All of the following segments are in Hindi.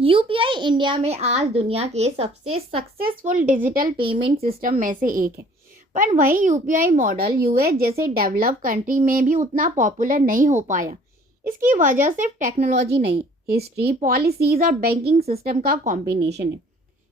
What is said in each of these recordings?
यूपीआई इंडिया में आज दुनिया के सबसे सक्सेसफुल डिजिटल पेमेंट सिस्टम में से एक है। पर वहीं यूपीआई मॉडल यूएस जैसे डेवलप कंट्री में भी उतना पॉपुलर नहीं हो पाया। इसकी वजह सिर्फ टेक्नोलॉजी नहीं, हिस्ट्री, पॉलिसीज और बैंकिंग सिस्टम का कॉम्बिनेशन है।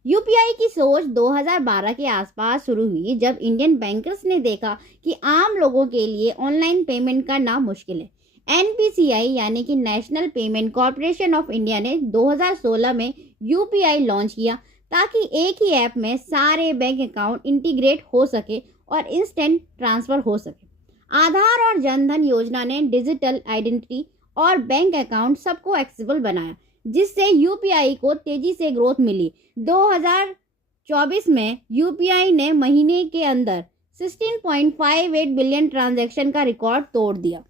यूपीआई की सोच 2012 के आसपास शुरू हुई, जब इंडियन बैंकर्स ने देखा कि आम लोगों के लिए ऑनलाइन पेमेंट करना मुश्किल है। एनपीसीआई यानी कि national payment corporation of India ने 2016 में यूपीआई लॉन्च किया, ताकि एक ही ऐप में सारे बैंक अकाउंट इंटीग्रेट हो सके और इंस्टेंट ट्रांसफर हो सके। आधार और जनधन योजना ने डिजिटल आइडेंटिटी और बैंक अकाउंट सबको एक्सेसिबल बनाया, जिससे यूपीआई को तेजी से ग्रोथ मिली। 2024 में यूपीआई ने महीने के अंदर 16.58 बिलियन ट्रांजैक्शन का रिकॉर्ड तोड़ दिया।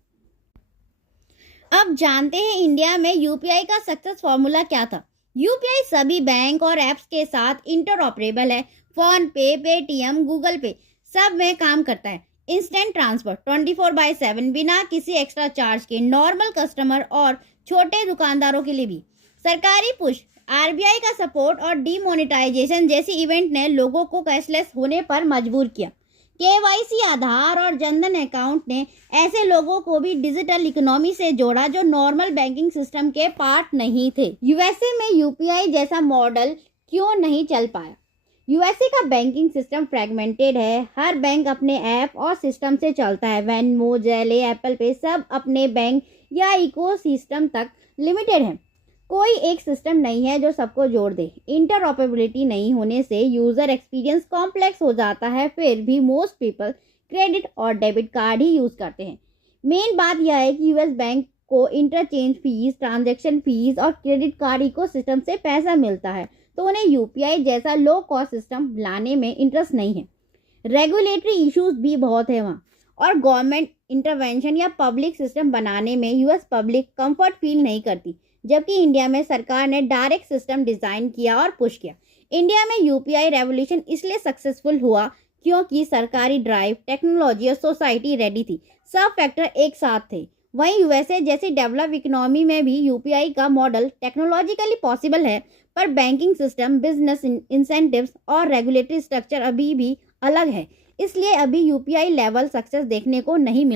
अब जानते हैं इंडिया में यूपीआई का सक्सेस फॉर्मूला क्या था। यूपीआई सभी बैंक और ऐप्स के साथ इंटरऑपरेबल है। फोन पे, पेटीएम, गूगल पे सब में काम करता है। इंस्टेंट ट्रांसफर 24/7 बिना किसी एक्स्ट्रा चार्ज के, नॉर्मल कस्टमर और छोटे दुकानदारों के लिए भी। सरकारी पुश, आरबीआई का सपोर्ट और डीमोनेटाइजेशन जैसी इवेंट ने लोगों को कैशलेस होने पर मजबूर किया। केवाईसी, आधार और जनधन अकाउंट ने ऐसे लोगों को भी डिजिटल इकोनॉमी से जोड़ा जो नॉर्मल बैंकिंग सिस्टम के पार्ट नहीं थे। यूएसए में यूपीआई जैसा मॉडल क्यों नहीं चल पाया? यूएसए का बैंकिंग सिस्टम फ्रेगमेंटेड है। हर बैंक अपने ऐप और सिस्टम से चलता है। वेनमो, जेले, एप्पल पे सब अपने बैंक या इकोसिस्टम तक लिमिटेड है। कोई एक सिस्टम नहीं है जो सबको जोड़ दे। इंटरऑपरेबिलिटी नहीं होने से यूजर एक्सपीरियंस कॉम्प्लेक्स हो जाता है। फिर भी मोस्ट पीपल क्रेडिट और डेबिट कार्ड ही यूज करते हैं। मेन बात यह है कि यूएस बैंक को इंटरचेंज फीस, ट्रांजैक्शन फीस और क्रेडिट कार्ड इकोसिस्टम से पैसा मिलता है, तो उन्हें यूपीआई जैसा लो कॉस्ट सिस्टम लाने में इंटरेस्ट नहीं है। रेगुलेटरी इश्यूज भी बहुत है वहाँ, और गवर्नमेंट इंटरवेंशन या पब्लिक सिस्टम बनाने में यूएस पब्लिक कंफर्ट फील नहीं करती, जबकि इंडिया में सरकार ने डायरेक्ट सिस्टम डिजाइन किया और पुश किया। इंडिया में यूपीआई रेवोल्यूशन इसलिए सक्सेसफुल हुआ क्योंकि सरकारी ड्राइव, टेक्नोलॉजी और सोसाइटी रेडी थी। सब फैक्टर एक साथ थे। वहीं यूएसए जैसी डेवलप इकोनॉमी में भी यूपीआई का मॉडल टेक्नोलॉजिकली पॉसिबल है, पर बैंकिंग सिस्टम, बिजनेस इंसेंटिव्स और रेगुलेटरी स्ट्रक्चर अभी भी अलग है। इसलिए अभी यूपीआई लेवल सक्सेस देखने को नहीं मिल